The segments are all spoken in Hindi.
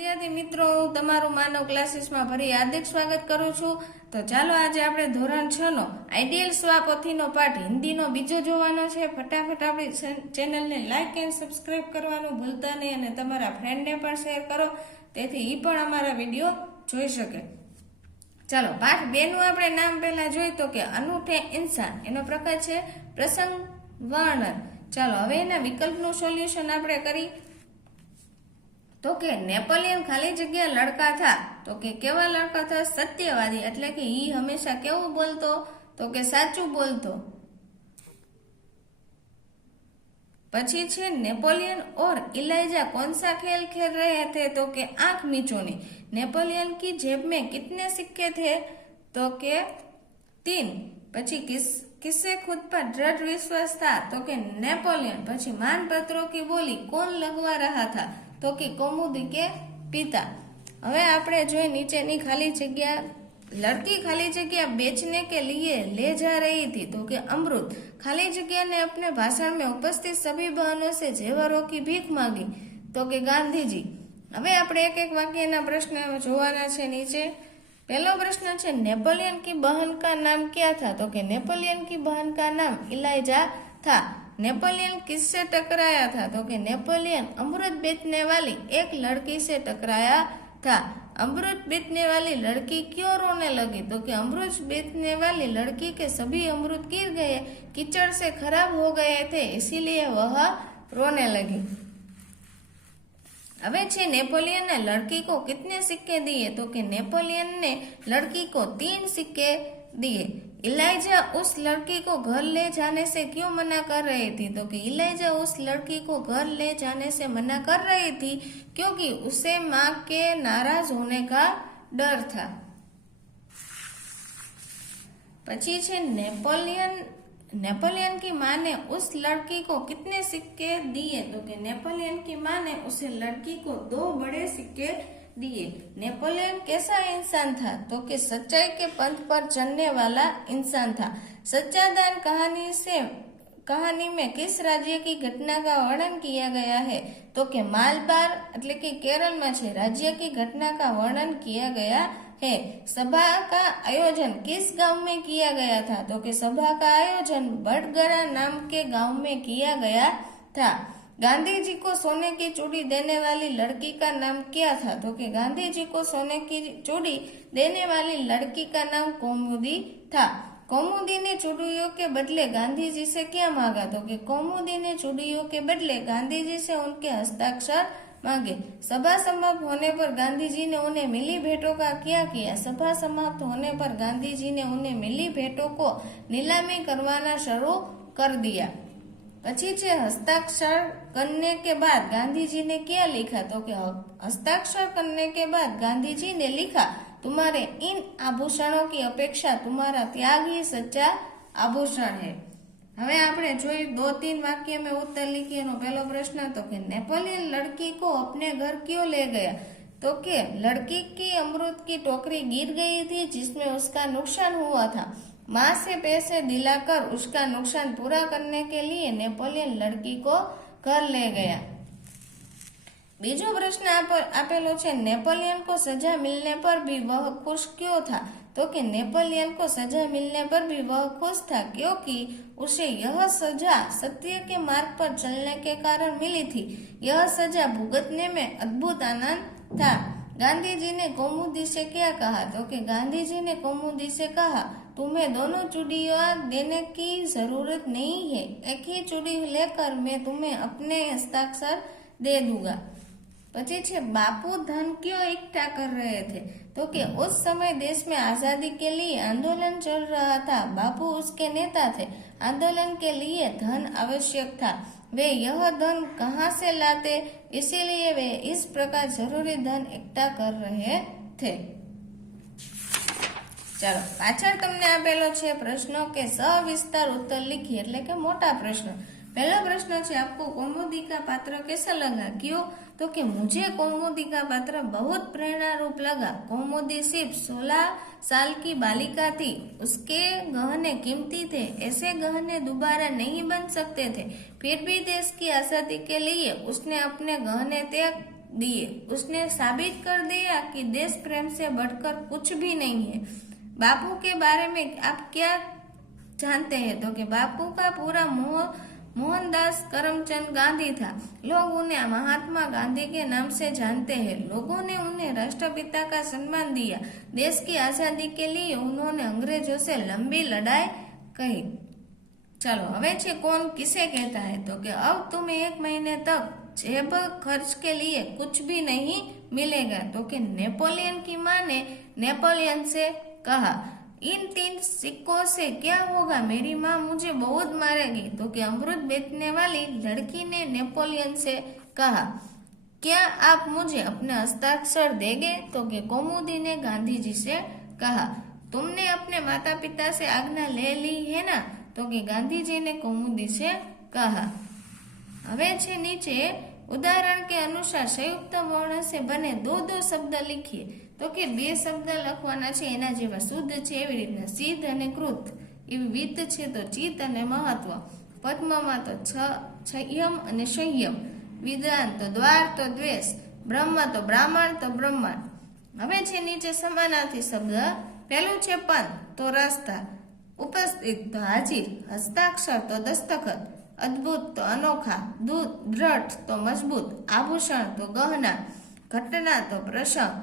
વિદ્યાર્થી મિત્રો, હું તમારું માનવ ક્લાસીસમાં ફરી હાર્દિક સ્વાગત કરું છું. તો ચાલો આજે આપણે ધોરણ છ નો આઈડિયલ સ્વાપોથીનો પાઠ હિન્દીનો બીજો જોવાનો છે. ફટાફટ આપણી ચેન- ચેનલને લાઇક એન્ડ સબસ્ક્રાઇબ કરવાનું ભૂલતા નહીં અને તમારા ફ્રેન્ડને પણ શેર કરો. તેથી એ પણ અમારા વીડિયો જોઈ શકે. ચાલો, પાઠ બેનું આપણે નામ પહેલાં જોઈ તો કે અનૂઠે ઇન્સાન, એનો પ્રકાર છે પ્રસંગ વર્ણન ચાલો, હવે એના વિકલ્પનું સોલ્યુશન આપણે કરી તો કે નેપોલિયન ખાલી જગ્યા લડકા થા તો કે કેવા લડકા થા સત્યવાદી એટલે કે ઈ હંમેશા કેવું બોલતો તો કે સાચું બોલતો પછી છે नेपोलियन और इलाइजा कौन सा खेल खेल रहे थे तो के आंख मिचोनी नेपोलियन की जेब में कितने सिक्के थे तो के तीन પછી કિસ किससे खुद पर दृढ़ विश्वास था तो के नेपोलियन પછી માનપત્રો की बोली कौन लगवा रहा था તો કે કૌમુદી કે પિતા હવે આપણે જોઈએ નીચેની ખાલી જગ્યા लड़की खाली जगह बेचने के लिए ले जा रही थी तो कि अमृत खाली जगह ने अपने भाषण में उपस्थित सभी बहनों से जेवरों की भीख मांगी तो कि गांधीजी હવે આપણે એક એક વાક્યના પ્રશ્ન જોવાના છે નીચે पहला प्रश्न है, नेपोलियन की बहन का नाम क्या था? तो के नेपोलियन की बहन का नाम इलाइजा था। नेपोलियन किससे टकराया था? तो के नेपोलियन अमृत बीतने वाली एक लड़की से टकराया था। अमृत बीतने वाली लड़की क्यों रोने लगी? तो कि अमृत बीतने वाली लड़की के सभी अमृत गिर गए, कीचड़ से खराब हो गए थे, इसीलिए वह रोने लगी। હવે છે नेपोलियन ने लड़की को कितने सिक्के दिए तो कि नेपोलियन ने लड़की को तीन सिक्के दिए इलाइजा उस लड़की को घर ले जाने से क्यों मना कर रही थी तो कि इलाइजा उस लड़की को घर ले जाने से मना कर रही थी क्योंकि उसे माँ के नाराज होने का डर था પછી છે नेपोलियन नेपोलियन की माँ ने उस लड़की को कितने सिक्के दिए तो कि नेपोलियन की माँ ने उसे लड़की को दो बड़े सिक्के दिए नेपोलियन कैसा इंसान था तो कि सच्चाई के पंथ पर चलने वाला इंसान था सच्चा दान कहानी से कहानी में किस राज्य की घटना का वर्णन किया गया है तो कि मालबार એટલે કે કેરળમાં છે राज्य की घटना का वर्णन किया गया है। सभा का आयोजन किस गाँव में किया गया था? तो कि सभा का आयोजन बटगरा नाम के गाँव में किया गया था। गांधी जी को सोने की चूड़ी देने वाली लड़की का नाम क्या था? तो कि गांधी जी को सोने की चूड़ी देने वाली लड़की का नाम कौमुदी था। कौमुदी ने चूड़ियों के बदले गांधी जी से क्या मांगा? तो कि कौमुदी ने चूड़ियों के बदले गांधी जी से उनके हस्ताक्षर मांगे सभा समाप्त होने पर गांधी जी ने उन्हें मिली भेंटों का क्या किया सभा समाप्त होने पर गांधी जी ने उन्हें मिली भेंटों को नीलामी करवाना शुरू कर दिया પછી છે हस्ताक्षर करने के बाद गांधी जी ने क्या लिखा तो कि हस्ताक्षर करने के बाद गांधी जी ने लिखा तुम्हारे इन आभूषणों की अपेक्षा तुम्हारा त्याग ही सच्चा आभूषण है હવે આપણે જોઈએ दो तीन वाक्य में उत्तर लिखिए નો પહેલો પ્રશ્ન તો કે नेपोलियन लड़की को अपने घर क्यों ले गया तो कि लड़की की अमृत की टोकरी गिर गई थी जिसमें उसका नुकसान हुआ था माँ से पैसे दिलाकर उसका नुकसान पूरा करने के लिए नेपोलियन लड़की को घर ले गया बीजो प्रश्न आप- આપેલો છે नेपोलियन को सजा मिलने पर भी वह खुश क्यों था तो कि नेपोलियन को सजा मिलने पर भी वह खुश था, क्योंकि उसे यह सजा सत्य के मार्ग पर चलने के कारण मिली थी। यह सजा भुगतने में अद्भुत आनंद था। गांधी जी ने कौमुदी से क्या कहा? तो कि गांधी जी ने कौमुदी से कहा, तुम्हें दोनों चूड़ियाँ देने की ज़रूरत नहीं है। एक ही चूड़ी लेकर मैं तुम्हें अपने हस्ताक्षर दे दूँगा। પછી છે बापू धन क्यों इकट्ठा कर रहे थे तो कि उस समय देश में आजादी के लिए आंदोलन चल रहा था बापू उसके नेता थे आंदोलन के लिए धन आवश्यक था वे यह धन कहाँ से लाते इसीलिए वे इस प्रकार जरूरी धन इकट्ठा कर रहे थे ચાલો પાછળ તમને આપેલો છે પ્રશ્નો કે સવિસ્તાર ઉત્તર लिखिए એટલે કે મોટા પ્રશ્ન पहला प्रश्न है आपको कौमुदी का पात्र कैसा लगा क्यों तो कि मुझे कौमुदी का पात्र बहुत प्रेरणा रूप लगा कौमुदी सिर्फ सोलह साल की बालिका थी उसके गहने कीमती थे ऐसे गहने दोबारा नहीं बन सकते थे फिर भी देश की आजादी के लिए उसने अपने गहने त्याग दिए उसने साबित कर दिया कि देश प्रेम से बढ़कर कुछ भी नहीं है बापू के बारे में आप क्या जानते हैं? तो कि बापू का पूरा मोह, मोहनदास करमचंद गांधी था। लोग उन्हें महात्मा गांधी के नाम से जानते हैं। लोगों ने उन्हें राष्ट्रपिता का सम्मान दिया। देश की आज़ादी के लिए उन्होंने अंग्रेज़ों से लंबी लड़ाई कही। चलो, हमें छे कौन किसे कहता है? तो कि अब तुम्हें एक महीने तक जेब खर्च के लिए कुछ भी नहीं मिलेगा। तो कि नेपोलियन की माँ ने नेपोलियन से कहा इन तीन सिक्कों से क्या होगा मेरी माँ मुझे बहुत मारेगी तो कि अमृत बेचने वाली लड़की ने नेपोलियन से कहा क्या आप मुझे अपने हस्ताक्षर देंगे तो कि कौमुदी ने गांधी जी से कहा तुमने अपने माता पिता से आज्ञा ले ली है ना तो कि गांधी जी ने कौमुदी से कहा હવે છે નીચે ઉદાહરણ કે અનુસાર સંયુક્ત વર્ણ સે બને દો દો શબ્દ લખીએ. તો કે બે શબ્દ લખવાના છે, એના જેવા શુદ્ધ છે, એવી રીતના સિદ્ધ અને કૃત. એવી વિત છે તો ચિત્ત અને મહત્વ. પદ્મમાં તો છ સંયમ અને સંયમ. વિદ્વાન તો દ્વાર તો દ્વેષ. બ્રહ્મ તો બ્રાહ્મણ તો બ્રહ્માંડ. હવે છે નીચે સમાનાર્થી શબ્દ. પહેલું છે પંથ તો રસ્તા. ઉપસ્થિત તો હાજીર. હસ્તાક્ષર તો દસ્તખત. અદ્ભુત તો અનોખા, દૂધ, દ્રઢ તો મજબૂત, આભૂષણ તો ગહના, ઘટના તો પ્રસંગ,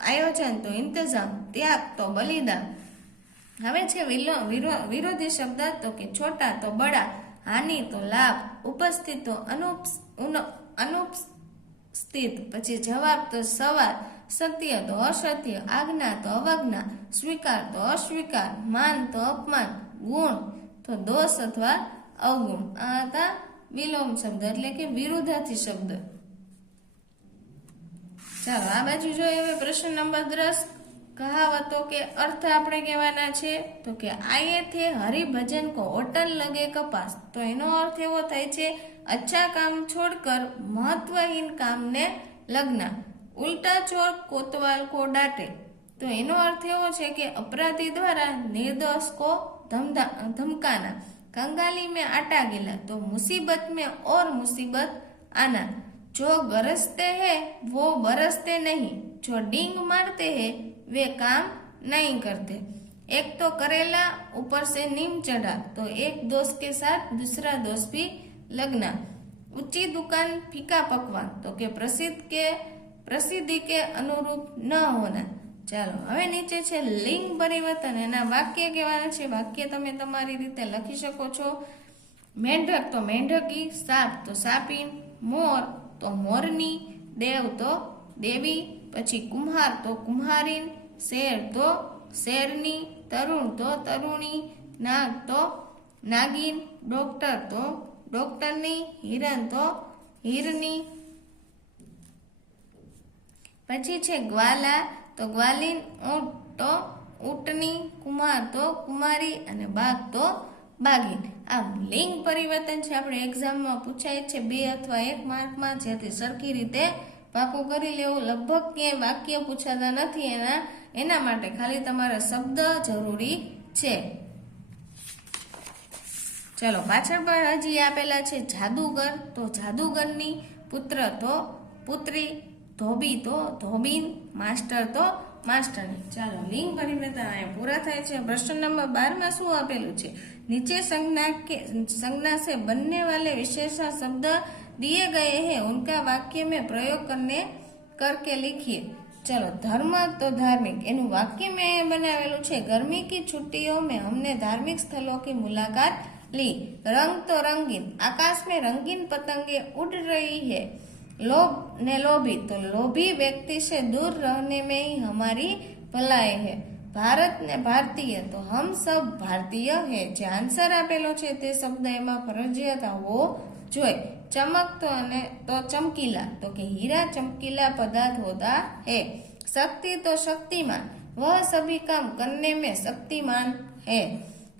આયોજન તો ઇંતજામ, ત્યાગ તો બલિદાન. હવે છે વિરોધી શબ્દ તો કે છોટા તો બડા, હાનિ તો લાભ, ઉપસ્થિત તો અનુપ અનુપસ્થિત, પછી જવાબ તો સવાર સત્ય તો અસત્ય, આજ્ઞા તો અવજ્ઞા, સ્વીકાર તો અસ્વીકાર, માન તો અપમાન, ગુણ તો દોષ અથવા અવગુણ. આ હતા વિલોમ શબ્દ એટલે કે વિરોધાથી શબ્દ. ચાલો, આ બાજુ જોઈએ હવે પ્રશ્ન નંબર દસ. કહાવતો કે અર્થ આપણે કહેવાના છે તો કે આયે થે હરિભજન કો હોટલ લગે કપાસ. તો એનો અર્થ એવો થાય છે, અચ્છા કામ છોડકર મહત્વહીન કામને લગ્ન. ઉલટા ચોર કોતવાલ કો ડાટે. તો એનો અર્થ એવો છે કે અપરાધી દ્વારા નિર્દોષ કો ધમકાના. कंगाली में आटा गिला तो मुसीबत में और मुसीबत आना। जो गरजते हैं, वो बरसते नहीं। जो डींग मारते हैं, वे काम नहीं करते। एक तो करेला ऊपर से नीम चढ़ा तो एक दोस्त के साथ दूसरा दोस्त भी लगना। ऊँची दुकान फीका पकवान तो के प्रसिद्ध के, प्रसिद्धि के अनुरूप न होना। ચાલો, હવે નીચે છે લિંગ પરિવર્તન. એના વાક્ય કહેવાના છે, વાક્ય તમે તમારી રીતે લખી શકો છો. મેંઢક તો મેંઢકી, સાપ તો સાપીન મોર તો મોરની, દેવ તો દેવી, પછી કુમ્હાર તો કુમ્હારીન, શેર તો શેરની, તરુણ તો તરુણી, નાગ તો નાગીન, ડોક્ટર તો ડોક્ટરની, હિરણ તો હિરની. પછી છે ગ્વાલા તો ગ્વાલીન ઊંટ તો ઊંટની, કુમાર તો કુમારી અને બાગ તો બાગીન આમ લિંગ પરિવર્તન છે, આપણે એક્ઝામમાં પૂછાય છે, બે અથવા એક માર્કમાં જેથી સરખી રીતે પાકું કરી લેવું. લગભગ ક્યાંય વાક્ય પૂછાતા નથી એના એના માટે ખાલી તમારા શબ્દ જરૂરી છે. ચલો, પાછળ પણ હજી આપેલા છે જાદુગર. તો જાદુગરની પુત્ર તો પુત્રી ધોબી તો ધોબીન માસ્ટર તો માસ્ટરની. ચાલો, લિંગ પરિવર્તન અહીંયા પૂરા થાય છે. પ્રશ્ન નંબર બારમાં શું આપેલું છે? નીચે સંજ્ઞા કે, સંજ્ઞા છે, બંને વાલે વિશેષણ શબ્દ દિએ ગયે હે, ઉનકા વાક્ય મેં પ્રયોગ કરને, કરકે લીખીએ. ચલો, ધર્મ તો ધાર્મિક. એનું વાક્ય મેં બનાવેલું છે, ગરમી કી છુટ્ટીઓ મેં અમને ધાર્મિક સ્થળો કી મુલાકાત લી. રંગ તો રંગીન. આકાશ મેં રંગીન પતંગે ઉડ રહી હૈ. लोभ ने लोभी तो लोभी व्यक्ति से दूर रहने में ही हमारी भलाई है। भारत ने भारतीय तो हम सब भारतीय है। जो आंसर આપેલો शब्द તે फरजियात हो ફરજિયાત આવો चमक तो ने तो चमकीला तो के हीरा चमकीला पदार्थ होता है शक्ति तो शक्तिमान वह सभी काम करने में शक्तिमान है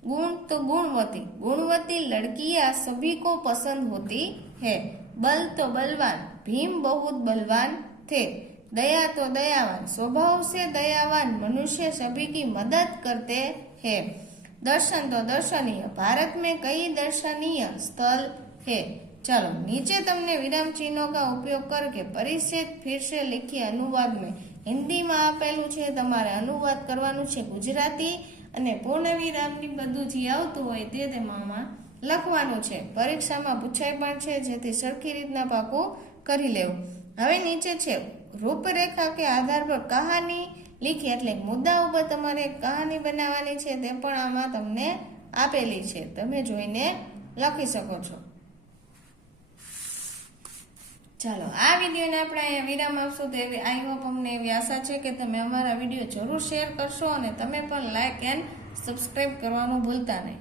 गुण तो गुणवती गुणवती लड़कियां सभी को पसंद होती है बल तो बलवान भीम बहुत बलवान थे दया तो दयावान स्वभाव से दयावान मनुष्य सभी की मदद करते हैं दर्शन तो दर्शनीय भारत में कई दर्शनीय स्थल है चलो नीचे તમને વિરામ ચિહ્નો का उपयोग करके परिच्छेद फिर से लिखिए अनुवाद में હિન્દીમાં આપેલું છે તમારે અનુવાદ કરવાનું છે ગુજરાતી અને પૂર્ણ વિરામની બધું જે આવતું હોય તે તેમાં લખવાનું છે. પરીક્ષામાં પૂછાય પણ છે જેથી સરખી રીતના પાકું કરી લેવું. હવે નીચે છે, રૂપરેખા કે આધાર પર કહાની લીખી એટલે મુદ્દા ઉપર તમારે કહાની બનાવવાની છે તે પણ આમાં તમને આપેલી છે. તમે જોઈને લખી શકો છો. ચાલો, આ વિડીયોને આપણે અહીંયા વિરામ આપશું. તો એવી આઈ હોપ અમને એવી આશા છે કે તમે અમારા વીડિયો જરૂર શેર કરશો અને તમે પણ લાઇક એન્ડ સબસ્ક્રાઈબ કરવાનું ભૂલતા નહીં.